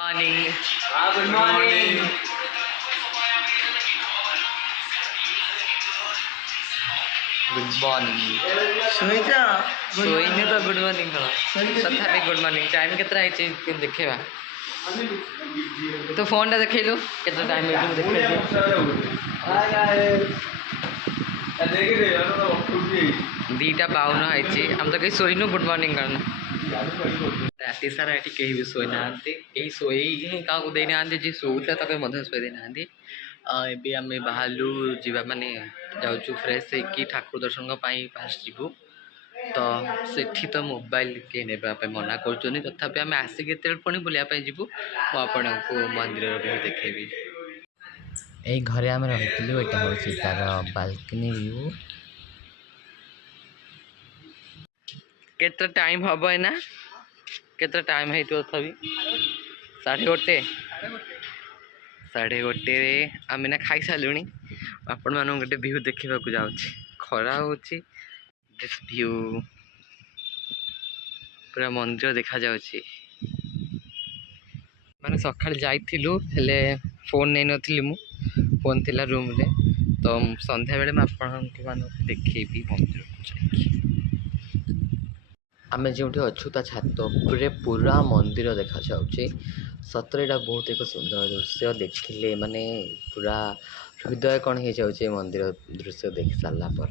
Morning. Good morning. Good morning. सोईचा सोईने तो गुड मॉर्निंग तथा गुड मॉर्निंग टाइम केतना है देखा तो फोन देखलु केतना टाइम है दीटा 52 है हम तो कहीं सोईनु गुड मॉर्निंग करना राति सारा ये कहीं भी शोई ना कहीं शोई क्या देना जी शोता तो कहीं शोई देना एबी आम बाहरलु जीवा माने जाऊँ फ्रेश होगी ठाकुर दर्शन फास्ट जीवु तो सेठी तो मोबाइल के नेबापे मना कर तथापि आम आसिक पुणी बुलायापी जीवु मुझे मंदिर भी देखेबी यही घरे आम रही यहाँ हूँ तार बाल्कनी व्यू केते टाइम हम ना केते टाइम है तथापि 1:30 1:30 आम ना खाई सारूँ आपण मान गोटे व्यू देखा जाऊँ खरा हो व्यू पूरा मंदिर देखा जाऊँगी माने सकाल जाइलु हेले फोन नहीं नथिली मु फोन थिला रूम रे तो संध्या बेले मैं आपको मान देखेबी मंदिर आम जो अच्छु ता छात पूरे पूरा मंदिर देखा जाऊँगी सतरे बहुत एक सुंदर दृश्य देखिले माने पूरा हृदय कौन हो जाऊँचे मंदिर दृश्य देख सारा पर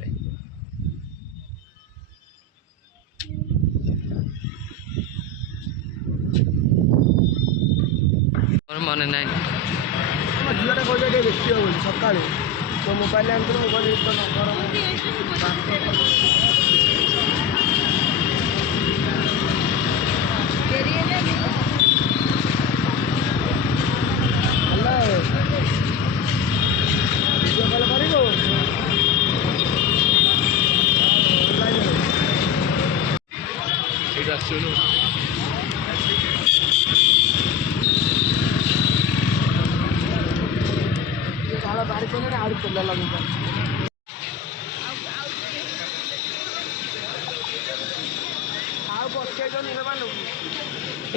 मन ना झीटा कहते देखी हो सका तो मोबाइल आन मोबाइल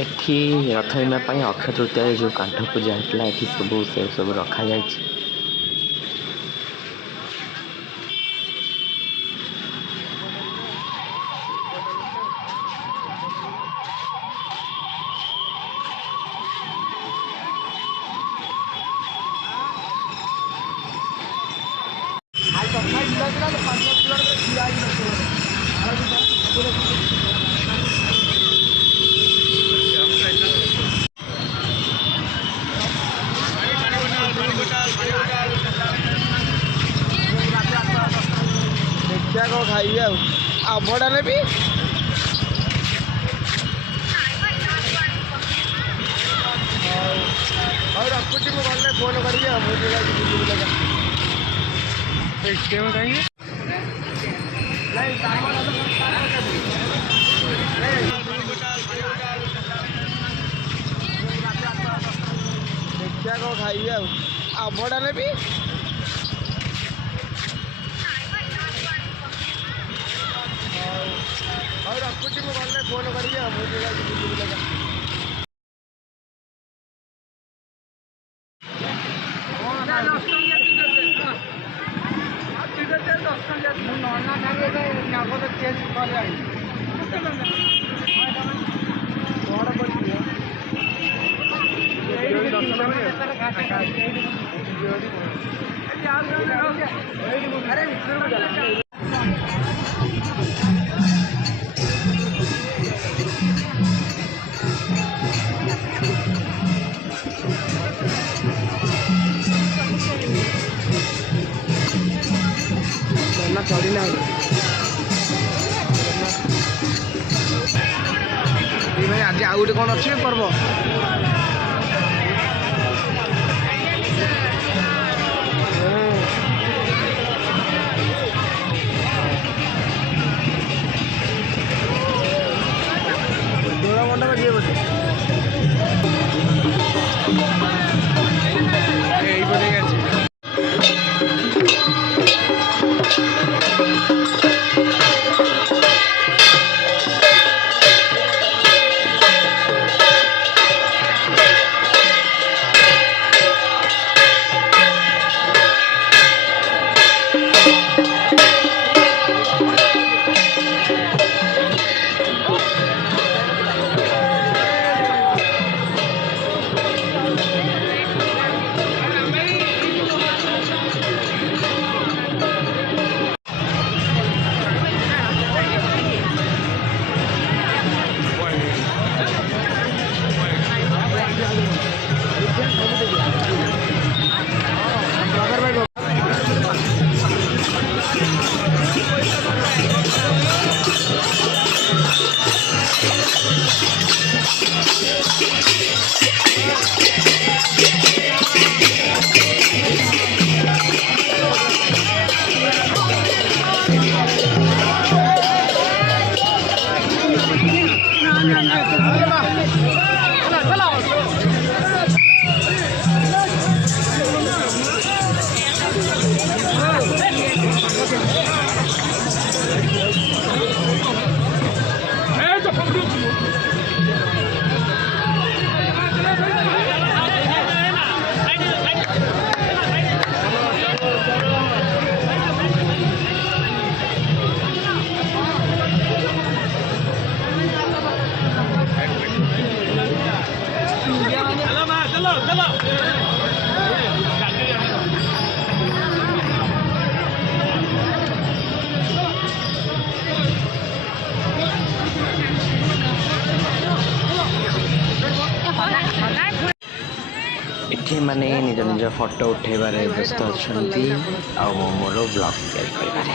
एठी रथ निर्माण ପାଇଁ ଅକ୍ଷୟ ତୃତୀୟାରେ जो काठ पूजा होता है सब रखा जाए देखिया कौन खाइबे आभड़ा ने भी और रखुची मोबाइल में फोन करिए देखिया कौन खाइबे आभड़ा ने भी और रखुची मोबाइल में फोन करिए चढ़ी ना भाई आज आउ गोटे कौन अच्छे पर्व दोड़ा मंडप दिए बोलते एठी माने निज निज फोटो उठेबारे व्यस्त अछंती आ मोर ब्लॉग तैयारी करिबारे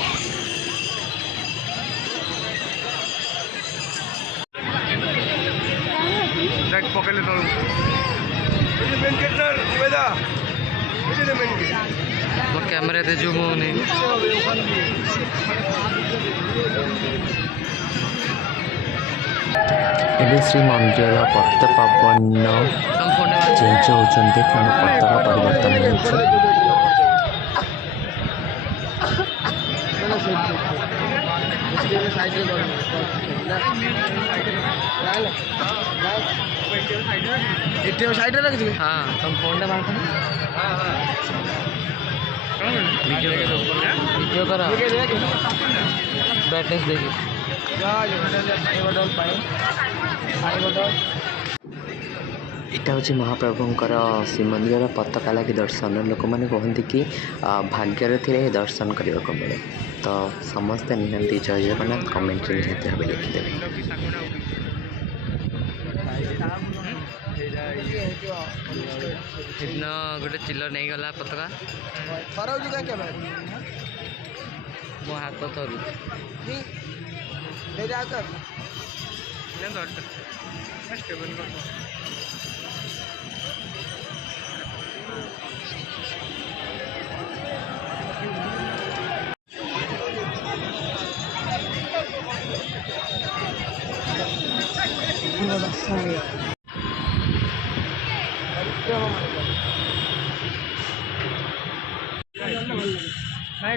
देख पकड़ले तळु ये मेन गेट ना वेदा ये मेन गेट मो कैमरा ते जूम होने ଏବେ ଶ୍ରୀମନ୍ଦିରର ପତିତପାବନ ଚେଞ୍ଜ ହେଉଛନ୍ତି କାରଣ ପତାକା ପରିବର୍ତ୍ତନ ହେଉଛି। हाँ तुम फोन वीडियो करा बैटनेस देखिए इटा हूँ महाप्रभुंकर श्रीमंदिर पताका लगी दर्शन लोक मैंने कहते कि भाग्यर थे दर्शन करने को मिले तो समस्ते निहाती जय जगन्नाथ कमेंट निहाती भाव लिखिदेवे गोटे चिल्लर नहीं गला पताका मो हाथ थरू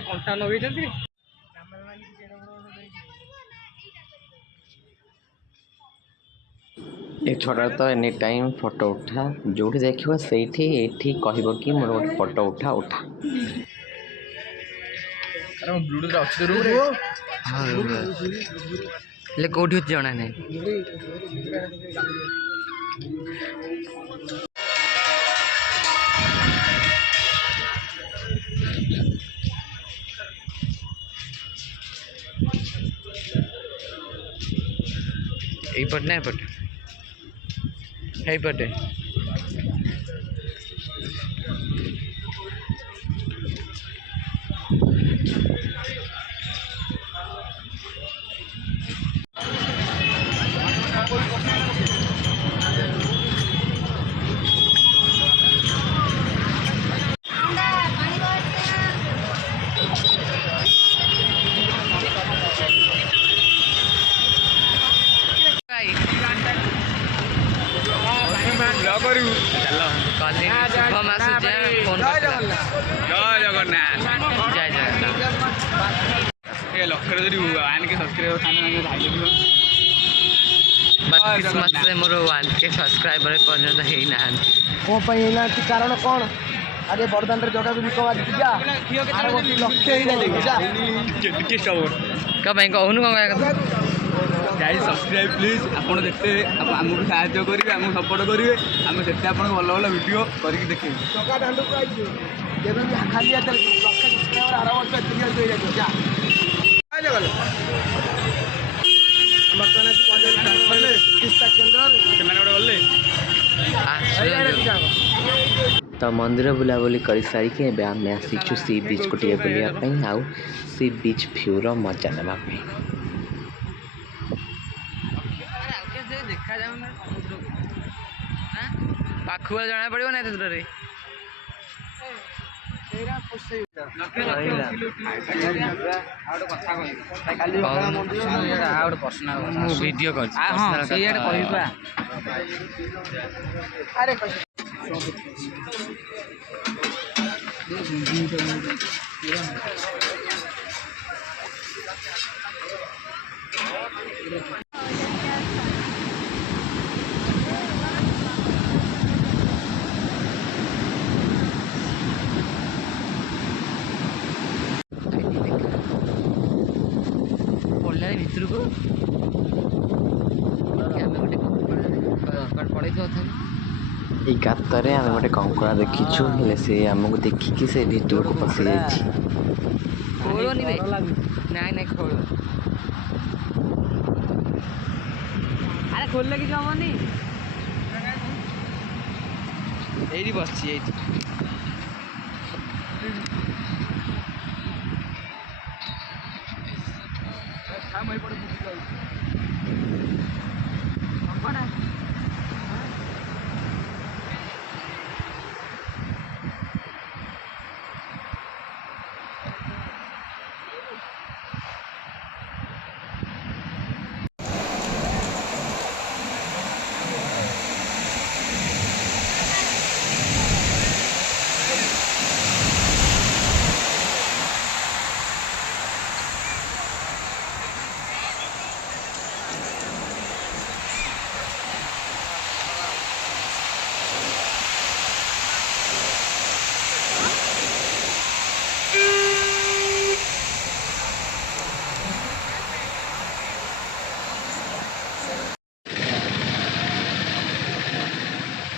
कंटा लगे ए छोटा तो एनी टाइम फोटो उठा जो देखो से कह कि मोर गोटे फोटो उठा उठा कौटी अच्छे जना नहीं पट ना पट है पटे क्रिसमस से मोर 1K सब्सक्राइबर पर्यंत है ना कौन कारण कौन अरे बरदान जगह भी कमा जा लक्ष्य ही नहीं क्या भाई कहूँ कौन गाइस सब्सक्राइब प्लीज आपन देखते आमको साहाय्य करेंगे आमको सपोर्ट करेंगे आम से भल भल वीडियो करके देखे जगह दांड को खाली सब्सक्राइबर आराम से तो मंदिर बुलाबुली कर सारिके आम आसीचु सी बीच को बुलापी आउ सी बीच भ्यूर मजा नापी ଦେଖାଯାଉନି ସମୁଦ୍ରକୁ ପାଖକୁ ଜଣା ପଡ଼ିବ ନା ଏତେ ଦୂରରେ ମୁଁ ଭିଡ଼ିଓ କରୁଛି ସେଇଆଡ଼େ କହିବା ପଡ଼ିଲାଣି ଭିତରକୁ ଆମେ ଗୋଟେ ପଳେଇଥିବ ଏଇ ଗାତରେ ଆମେ ଗୋଟେ କଙ୍କଡ଼ା ଦେଖିଛୁ ହେଲେ ସେ ଆମକୁ ଦେଖିକି ସେ ଭିତରକୁ ପଶି ଯାଇଛି। ଖୋଳନି ବେ ନାଇଁ ନାଇଁ ଖୋଳ ଆରେ ଖୋଲିଲେ କିଛି ହବନି ଏଇଠି ବସିଛି ଏଇଠି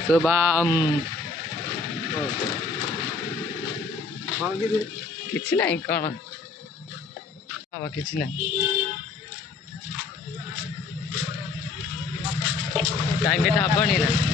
शुभम କିଛି ନାହିଁ କ'ଣ ବାବା କିଛି ନାହିଁ ଟାଇମ୍ କେତେ ହବନି ନା